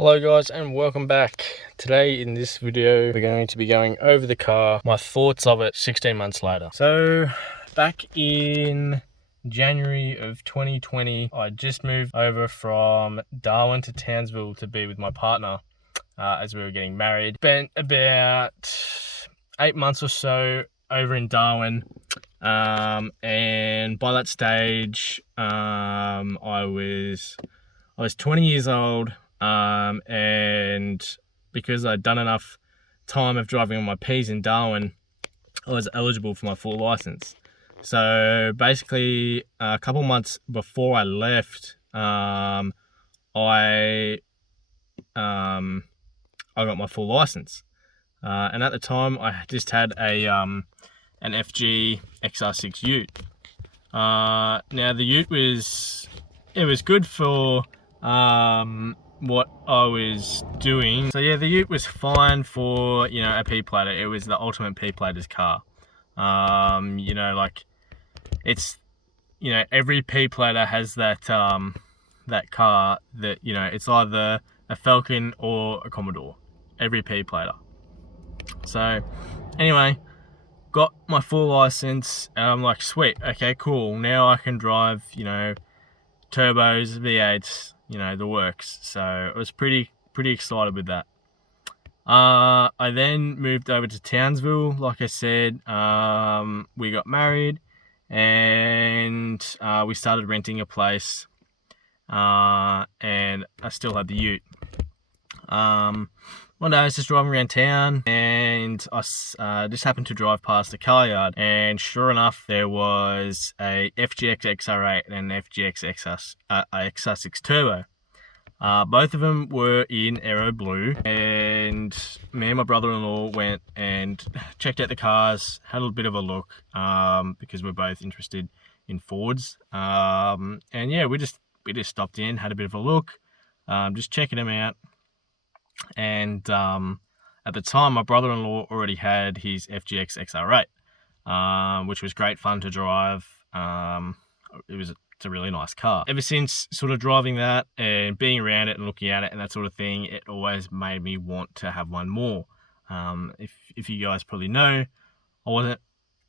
Hello guys and welcome back. Today in this video we're going to be going over the car, my thoughts of it 16 months later. So back in January of 2020 I just moved over from Darwin to Townsville to be with my partner as we were getting married. Spent about 8 months or so over in Darwin, and by that stage I was 20 years old, and because I'd done enough time of driving on my P's in Darwin, I was eligible for my full license. So basically, a couple months before I left, I got my full license, and at the time I just had an FG XR6 Ute. Now the Ute was good for what I was doing. So yeah, the Ute was fine for, a P-plater. It was the ultimate P-plater's car. Like it's, every P-plater has that that car that, it's either a Falcon or a Commodore, every P-plater. So anyway, got my full license and I'm like, sweet, okay, cool. Now I can drive, turbos, V8s, the works. So I was pretty excited with that. I then moved over to Townsville. Like I said, we got married and we started renting a place, and I still had the Ute. One day I was just driving around town and I just happened to drive past the car yard, and sure enough there was a FGX XR8 and an FGX XR6 Turbo. Both of them were in Aero Blue, and me and my brother-in-law went and checked out the cars, had a bit of a look, because we're both interested in Fords. And yeah, we just stopped in, had a bit of a look, just checking them out. And at the time my brother-in-law already had his FGX XR8, which was great fun to drive. It's a really nice car. Ever since sort of driving that and being around it and looking at it and that sort of thing, it always made me want to have one more. If you guys probably know, I wasn't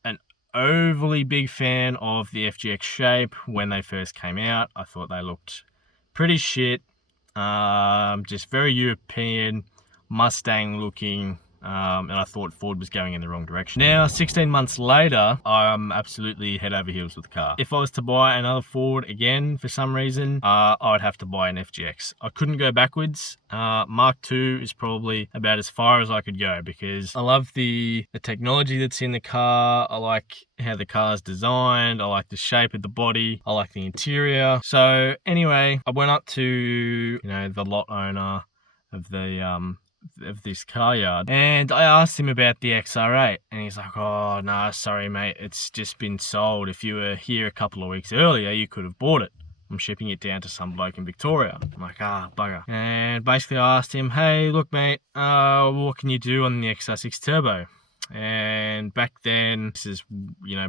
an overly big fan of the FGX shape when they first came out. I thought they looked pretty shit. Just very European, Mustang looking, and I thought Ford was going in the wrong direction. Now, 16 months later, I'm absolutely head over heels with the car. If I was to buy another Ford again for some reason, I would have to buy an FGX. I couldn't go backwards. Mark II is probably about as far as I could go because I love the technology that's in the car. I like how the car's designed. I like the shape of the body. I like the interior. So anyway, I went up to, the lot owner of this car yard, and I asked him about the XR8, and he's like, oh no, sorry mate, it's just been sold. If you were here a couple of weeks earlier, you could have bought it. I'm shipping it down to some bloke in Victoria. I'm like, bugger. And basically I asked him, hey, look mate, what can you do on the XR6 Turbo? And back then, this is,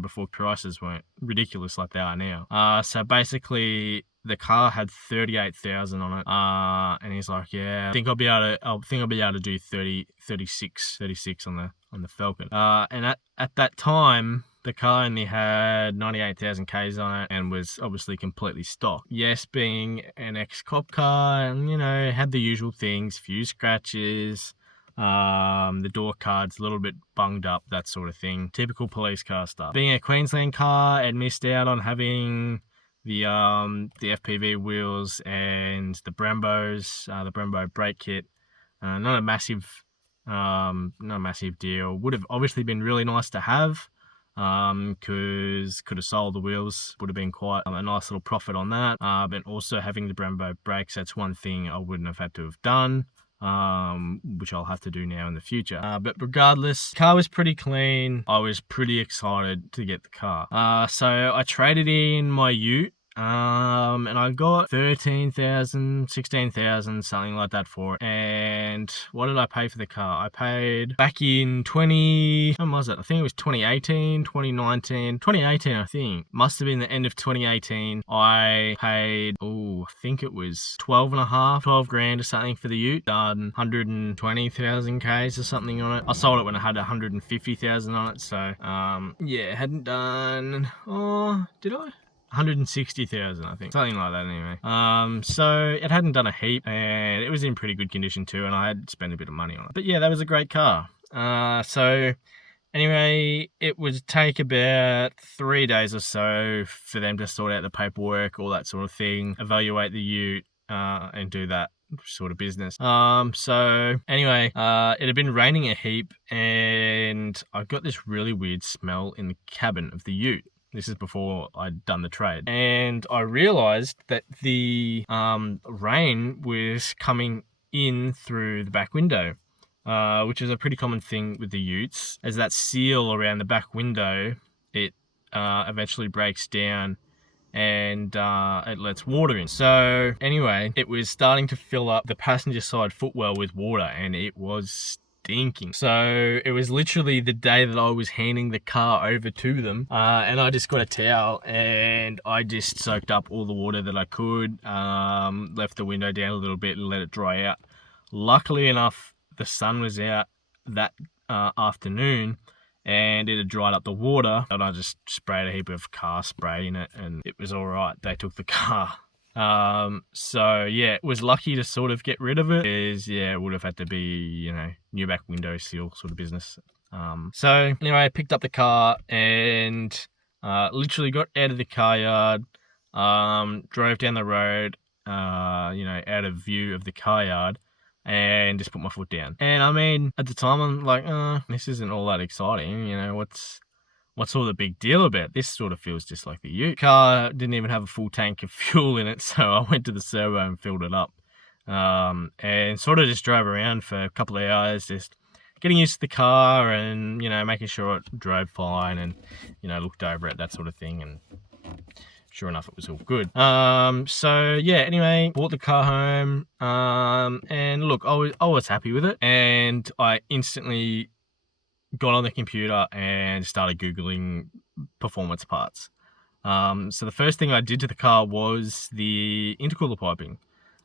before prices weren't ridiculous like they are now. So basically the car had 38,000 on it. And he's like, yeah, I think I'll be able to do 36 on the Falcon. And at that time, the car only had 98,000 Ks on it and was obviously completely stock. Yes, being an ex-cop car, and had the usual things, few scratches, the door card's a little bit bunged up, that sort of thing. Typical police car stuff. Being a Queensland car, it missed out on having the FPV wheels and the Brembos, the Brembo brake kit. Not a massive deal. Would have obviously been really nice to have, because could have sold the wheels, would have been quite a nice little profit on that. But also having the Brembo brakes, that's one thing I wouldn't have had to have done, which I'll have to do now in the future. But regardless, car was pretty clean. I was pretty excited to get the car. So I traded in my Ute And I got 13,000, 16,000, something like that for it. And what did I pay for the car? I paid back in when was it? I think it was 2018, 2019, 2018, I think. Must have been the end of 2018. I paid, I think it was 12 grand or something for the ute. Done 120,000 Ks or something on it. I sold it when I had 150,000 on it. So, yeah, hadn't done, did I? 160,000, I think, something like that anyway. So it hadn't done a heap, and it was in pretty good condition too, and I had spent a bit of money on it. But yeah, that was a great car. So anyway, it would take about 3 days or so for them to sort out the paperwork, all that sort of thing, evaluate the ute, and do that sort of business. So anyway, it had been raining a heap, and I got this really weird smell in the cabin of the ute. This is before I'd done the trade. And I realized that the rain was coming in through the back window, which is a pretty common thing with the utes. As that seal around the back window, it eventually breaks down and it lets water in. So anyway, it was starting to fill up the passenger side footwell with water, and it was stinking. So it was literally the day that I was handing the car over to them, and I just got a towel and I just soaked up all the water that I could, left the window down a little bit and let it dry out. Luckily enough, the sun was out that afternoon, and it had dried up the water, and I just sprayed a heap of car spray in it, and it was all right. They took the car. So yeah, it was lucky to sort of get rid of it, because yeah, it would have had to be, new back window seal sort of business. So anyway, I picked up the car and literally got out of the car yard, drove down the road, out of view of the car yard, and just put my foot down. And I mean, at the time, I'm like, this isn't all that exciting. What's all the big deal about? This sort of feels just like the ute. Car didn't even have a full tank of fuel in it, so I went to the servo and filled it up. And sort of just drove around for a couple of hours, just getting used to the car and, making sure it drove fine and, looked over it, that sort of thing. And sure enough, it was all good. So yeah, anyway, bought the car home, and look, I was happy with it, and I instantly got on the computer and started Googling performance parts. So the first thing I did to the car was the intercooler piping,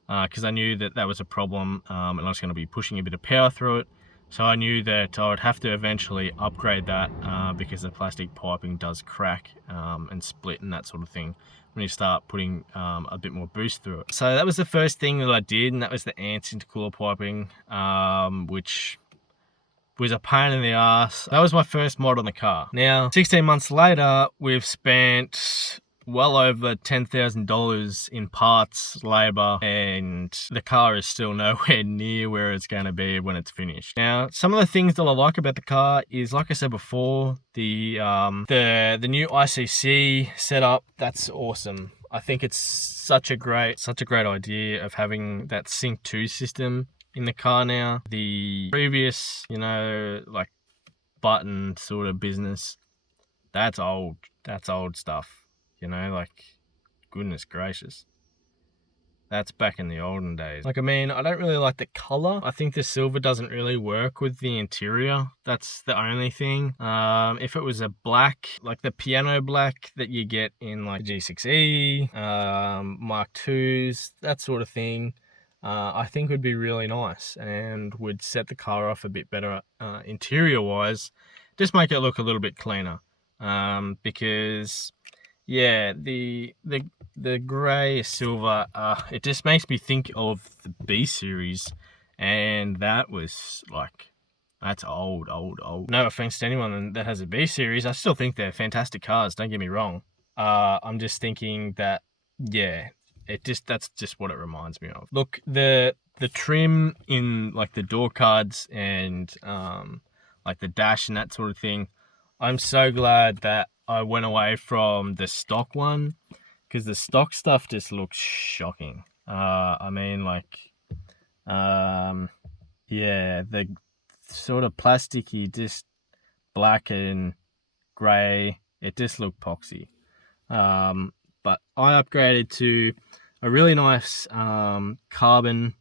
because I knew that was a problem, and I was going to be pushing a bit of power through it. So I knew that I would have to eventually upgrade that, because the plastic piping does crack and split and that sort of thing when you start putting a bit more boost through it. So that was the first thing that I did, and that was the Ants intercooler piping, which was a pain in the ass. That was my first mod on the car. Now, 16 months later, we've spent well over $10,000 in parts, labor, and the car is still nowhere near where it's going to be when it's finished. Now, some of the things that I like about the car is, like I said before, the new ICC setup. That's awesome. I think it's such a great idea of having that Sync 2 system in the car now. The previous, like button sort of business, that's old stuff, goodness gracious. That's back in the olden days. I don't really like the color. I think the silver doesn't really work with the interior. That's the only thing. If it was a black, like the piano black that you get in like G6E, Mark IIs, that sort of thing, I think would be really nice and would set the car off a bit better interior wise. Just make it look a little bit cleaner, because yeah, the grey silver, it just makes me think of the B series, and that was like, that's old. No offense to anyone that has a B series, I still think they're fantastic cars, don't get me wrong. I'm just thinking that, yeah, that's just what it reminds me of. Look, the trim in like the door cards and like the dash and that sort of thing, I'm so glad that I went away from the stock one, because the stock stuff just looks shocking. Yeah, the sort of plasticky, just black and grey, it just looked poxy. but I upgraded to a really nice carbon,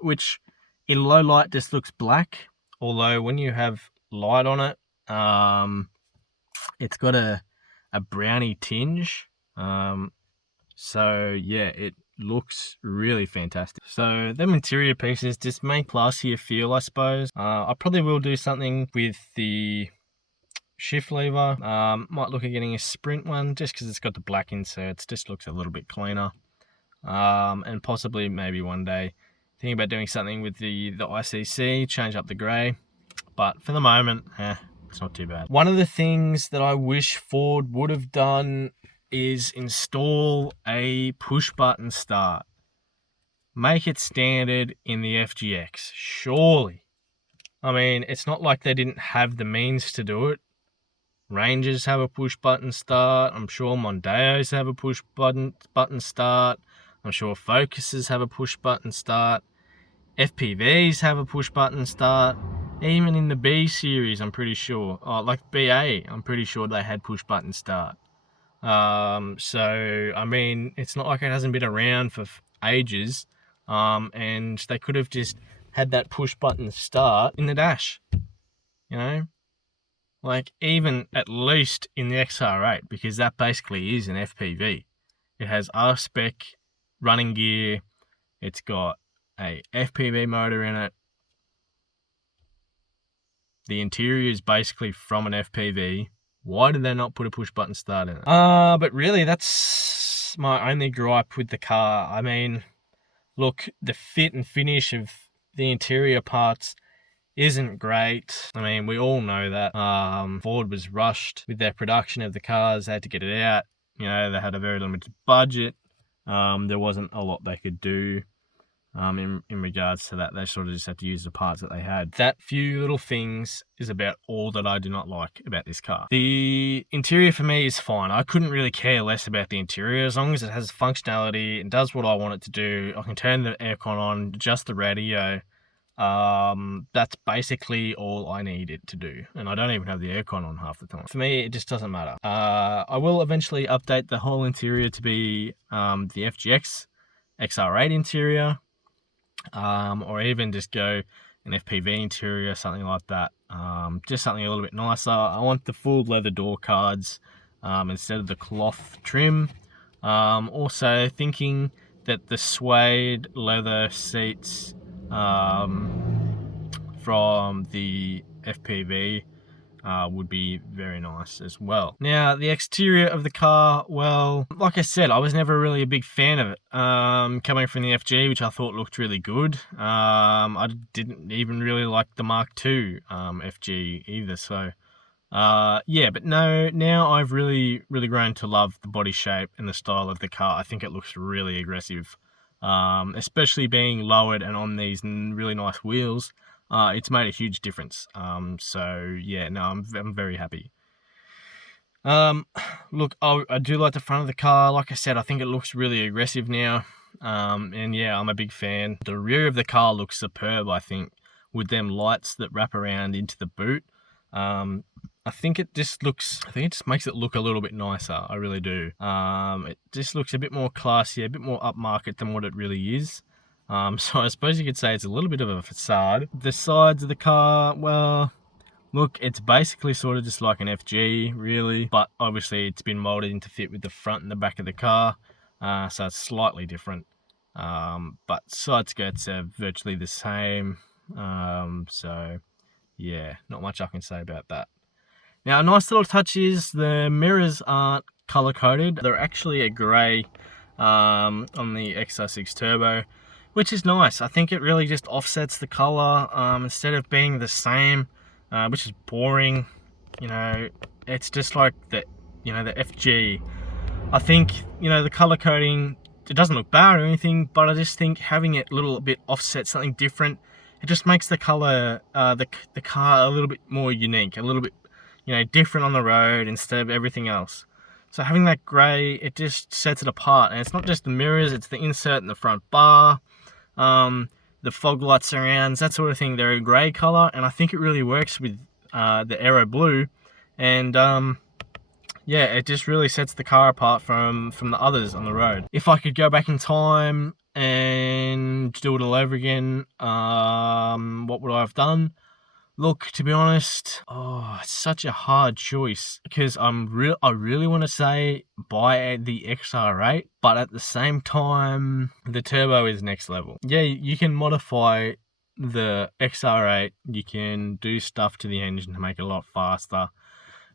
which in low light just looks black, although when you have light on it, it's got a browny tinge. So yeah, it looks really fantastic. So them interior pieces just make classier feel, I suppose. I probably will do something with the shift lever. Might look at getting a Sprint one just because it's got the black inserts, just looks a little bit cleaner. And possibly maybe one day thinking about doing something with the ICC, change up the grey, but for the moment, it's not too bad. One of the things that I wish Ford would have done is install a push button start. Make it standard in the FGX, surely. I mean, it's not like they didn't have the means to do it. Rangers have a push button start. I'm sure Mondeos have a push button start. I'm sure Focuses have a push button start. FPVs have a push button start. Even in the B series, I'm pretty sure. Oh, like BA, I'm pretty sure they had push button start. So, I mean, it's not like it hasn't been around for ages. And they could have just had that push button start in the dash. You know? Like, even at least in the XR8, because that basically is an FPV. It has R-spec running gear. It's got a FPV motor in it. The interior is basically from an FPV. Why did they not put a push button start in it? But really, that's my only gripe with the car. I mean, look, the fit and finish of the interior parts isn't great. I mean, we all know that. Ford was rushed with their production of the cars. They had to get it out. You know, they had a very limited budget. There wasn't a lot they could do in regards to that. They sort of just had to use the parts that they had. That few little things is about all that I do not like about this car. The interior for me is fine. I couldn't really care less about the interior as long as it has functionality and does what I want it to do. I can turn the aircon on, adjust the radio. That's basically all I need it to do, and I don't even have the aircon on half the time. For me, it just doesn't matter. I will eventually update the whole interior to be the FGX XR8 interior, or even just go an FPV interior, something like that. Just something a little bit nicer. I want the full leather door cards instead of the cloth trim. Also thinking that the suede leather seats from the FPV would be very nice as well. Now, the exterior of the car, well, like I said, I was never really a big fan of it. Coming from the FG, which I thought looked really good. I didn't even really like the Mark II FG either, so yeah, but no, now I've really grown to love the body shape and the style of the car. I think it looks really aggressive. Especially being lowered and on these really nice wheels, it's made a huge difference. So yeah, no, I'm very happy. Look, I do like the front of the car. Like I said, I think it looks really aggressive now. And yeah, I'm a big fan. The rear of the car looks superb, I think, with them lights that wrap around into the boot. I think it just makes it look a little bit nicer. I really do. It just looks a bit more classy, a bit more upmarket than what it really is. So I suppose you could say it's a little bit of a facade. The sides of the car, well, look, it's basically sort of just like an FG, really. But obviously it's been molded in to fit with the front and the back of the car. So it's slightly different. But side skirts are virtually the same. So yeah, not much I can say about that. Now, a nice little touch is the mirrors aren't color-coded. They're actually a grey on the XR6 Turbo, which is nice. I think it really just offsets the color instead of being the same, which is boring. You know, it's just like the FG. I think, the color coding, it doesn't look bad or anything, but I just think having it a little bit offset, something different, it just makes the color, the car a little bit more unique, a little bit, different on the road instead of everything else. So having that grey, it just sets it apart. And it's not just the mirrors, it's the insert in the front bar, the fog light surrounds, that sort of thing. They're a grey colour, and I think it really works with the Aero Blue. And yeah, it just really sets the car apart from the others on the road. If I could go back in time and do it all over again, what would I have done? Look, to be honest, it's such a hard choice because I really want to say buy the XR8, but at the same time, the turbo is next level. Yeah, you can modify the XR8, you can do stuff to the engine to make it a lot faster.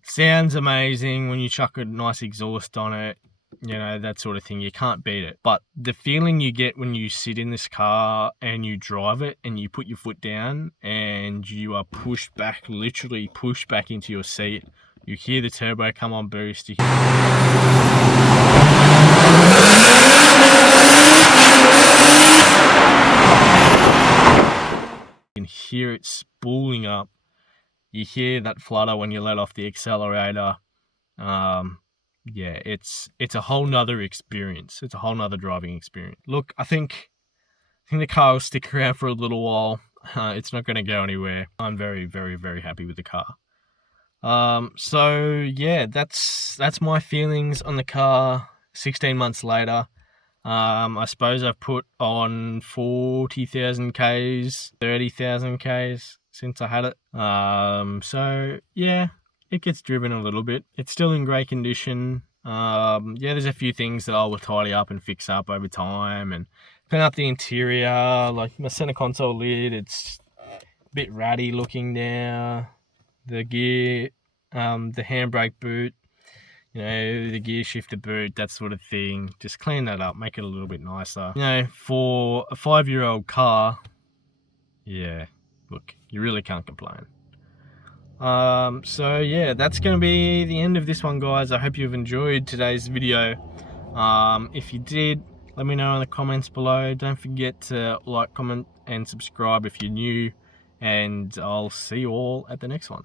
Sounds amazing when you chuck a nice exhaust on it, you know, that sort of thing. You can't beat it. But the feeling you get when you sit in this car and you drive it and you put your foot down and you are pushed back, literally pushed back into your seat. You hear the turbo come on boost. You can hear it spooling up. You hear that flutter when you let off the accelerator. Yeah, it's a whole nother experience. It's a whole nother driving experience. Look, I think the car will stick around for a little while. It's not going to go anywhere. I'm very, very, very happy with the car. So yeah, that's my feelings on the car 16 months later. I suppose I've put on 40,000 Ks, 30,000 Ks since I had it. So yeah, it gets driven a little bit. It's still in great condition. Yeah, there's a few things that I will tidy up and fix up over time and clean up the interior, like my center console lid. It's a bit ratty looking now. The gear, the handbrake boot, you know, the gear shifter boot, that sort of thing. Just clean that up, make it a little bit nicer. You know, for a 5-year-old car, yeah, look, you really can't complain. So yeah, that's going to be the end of this one, guys. I hope you've enjoyed today's video. If you did, let me know in the comments below. Don't forget to like, comment, and subscribe if you're new. And I'll see you all at the next one.